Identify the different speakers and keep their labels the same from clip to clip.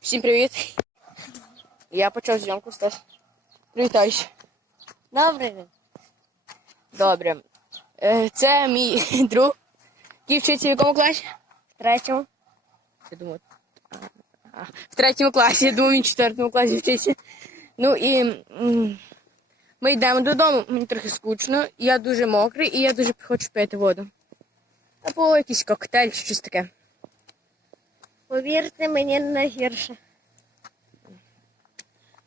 Speaker 1: Всім привіт. Я почав зйомку Стас. Привітайся.
Speaker 2: Добре.
Speaker 1: Добре. Це мій друг, який вчиться в якому класі?
Speaker 2: В третьому.
Speaker 1: Я думаю. В третьому класі, я думаю, він в четвертому класі вчиться. Ну і ми йдемо додому, мені трохи скучно, я дуже мокрий і я дуже хочу пити воду. Або якийсь коктейль чи щось таке.
Speaker 2: Повірте, мені не гірше.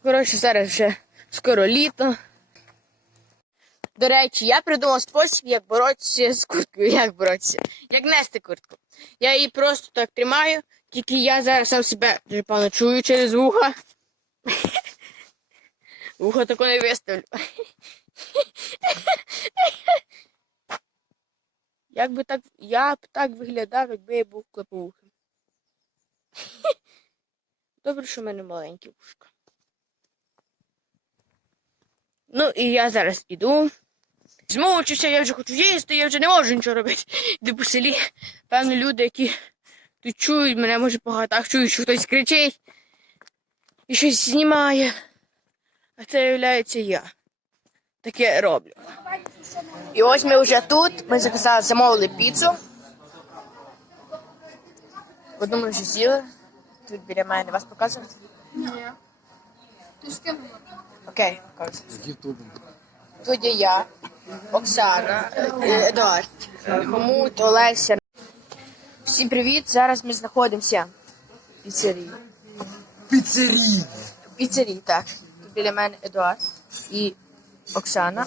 Speaker 1: Коротше, зараз вже скоро літо. До речі, я придумав спосіб, як боротися з курткою. Як боротися? Як нести куртку. Я її просто так тримаю, тільки я зараз сам себе дуже чую через вуха. Вухо тако не виставлю. Як би так, я б так виглядав, якби я був клеповухим. Добре, що в мене маленькі вушка. Ну і я зараз іду. Змовчуся, я вже хочу їсти, я вже не можу нічого робити. Йду по селі. Певно, люди, які тут чують мене, може по хатах чують, що хтось кричить і щось знімає. А це виявляється я. Таке роблю. І ось ми вже тут. Ми заказали, замовили піцу. Одну ми вже з'їли. Тут біля мене вас показувати.
Speaker 3: Ні. Ти з ким?
Speaker 1: Окей, показую.
Speaker 4: З Ютубом.
Speaker 1: Тут є я, Оксана, е, Едуард, Хомут, Олеся. Всім привіт! Зараз ми знаходимося в піцерії.
Speaker 4: Піцерії!
Speaker 1: Піцерії, так. Тут біля мене Едуард і Оксана.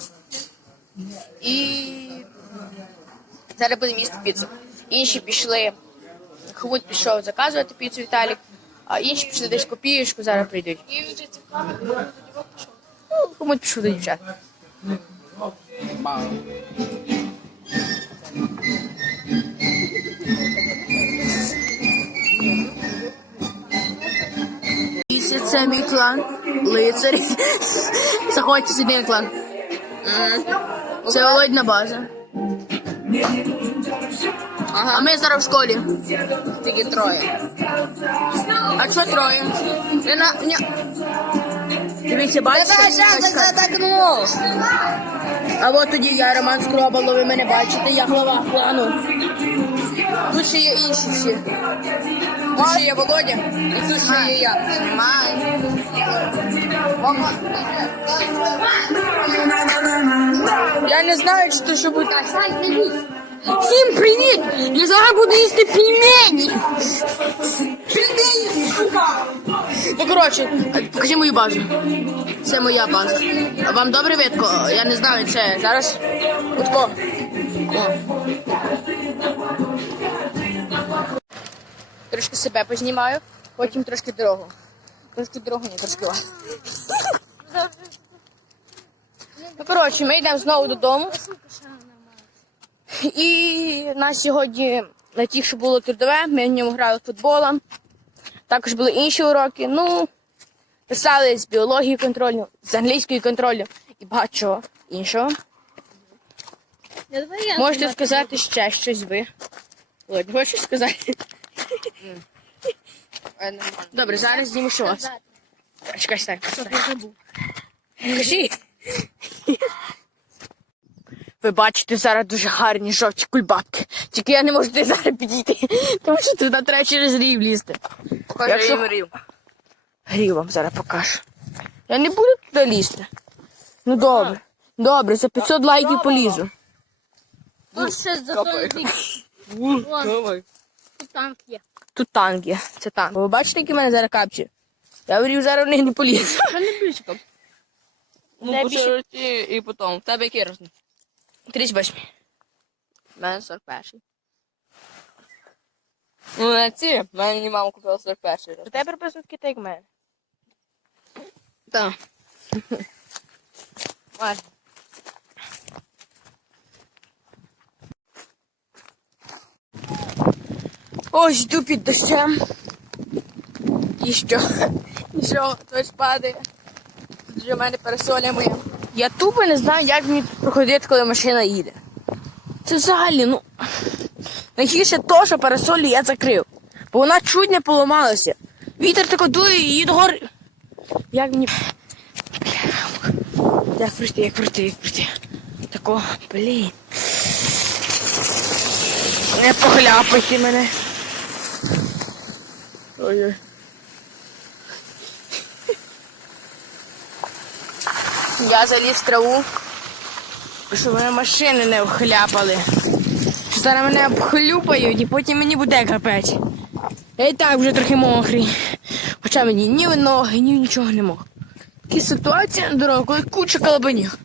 Speaker 1: І зараз будемо їсти піцу. Інші пішли. Хомут пішов заказувати піцу Віталік, а інші пішли десь копієчку, зараз прийдуть.
Speaker 3: І вже цікаво, тоді пішов.
Speaker 1: Ну, Хомут пішов до дівчат. Це мій клан. Лицарі. Заходьте сюди на клан. Це Володьна база. А ми зараз в школі. Тільки троє. А що троє? Не на... Ні. Дивіться, бачите? Чекай. А от тоді я Роман Скробало, ви мене бачите, я глава клану. Тут ще є інші всі. Тут ще є Володя, і тут ще є я. Я не знаю, що буде. Всім привіт! Я зараз буду їсти пельмені. Пельмені, сука! Ну, коротше, покажи мою базу. Це моя база. А Вам добре видко? Я не знаю, це зараз. Отко. О. Трошки себе познімаю, потім трошки дорогу. Трошки дорогу, не трошки. Ну, коротше, ми йдемо знову додому. І нас сьогодні на ті, що було трудове, ми в ньому грали футболом. Також були інші уроки. Ну, писали з біології контрольну, з англійської контролю і багато чого іншого. Можете сказати ще щось ви. Володь, хочеш сказати? Добре, зараз зніму що вас. Чекай, стай. Кажи. Ви бачите зараз дуже гарні жовті кульбабки. Тільки я не можу туди зараз підійти, тому що туди треба через рів лізти.
Speaker 2: Покажи
Speaker 1: Якщо-
Speaker 2: їм рів.
Speaker 1: Грів вам зараз покажу. Я не буду туди лізти. Ну добре. Добре, за 500 лайків полізу.
Speaker 3: Тут ще за той бік.
Speaker 4: Давай.
Speaker 3: Тут танк є.
Speaker 1: Тут танк є. Це танк. Ви бачите, які в мене зараз капці? Я говорив, зараз в них не полізу.
Speaker 3: Що не більше?
Speaker 1: Де
Speaker 2: Ну,
Speaker 1: більше?
Speaker 2: і потім. В тебе який розмір?
Speaker 1: 38.
Speaker 2: У мене 41. Ну, на ці, в мене мені мама купила 41
Speaker 1: У тебе приблизно такі, так як в мене.
Speaker 2: Так. Майже.
Speaker 1: Ось йду під дощем. І що? І що? Дощ падає. Тут вже в мене парасоля моя. Я тупо не знаю, як мені проходити, коли машина їде. Це взагалі, ну. Найгірше то, що парасолю я закрив. Бо вона чуть не поламалася. Вітер тако дує і до гори. Як мені. Як пройти, як пройти, як пройти. Тако, блін. Не похляпайте мене. Ой-ой. Я заліз в траву, щоб мене машини не охляпали. Що зараз мене обхлюпають і потім мені буде капець. Я і так вже трохи мокрий. Хоча мені ні в ноги, ні нічого не мог. Така ситуація на дорогу, коли куча калабанів.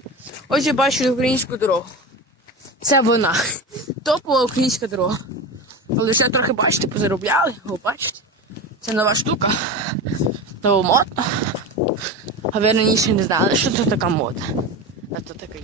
Speaker 1: Ось я бачу українську дорогу. Це вона. Топова українська дорога. Але ще трохи бачите, позаробляли, о, бачите. Це нова штука. Новомодна. А ви раніше не знали, що це така мода. А то такий.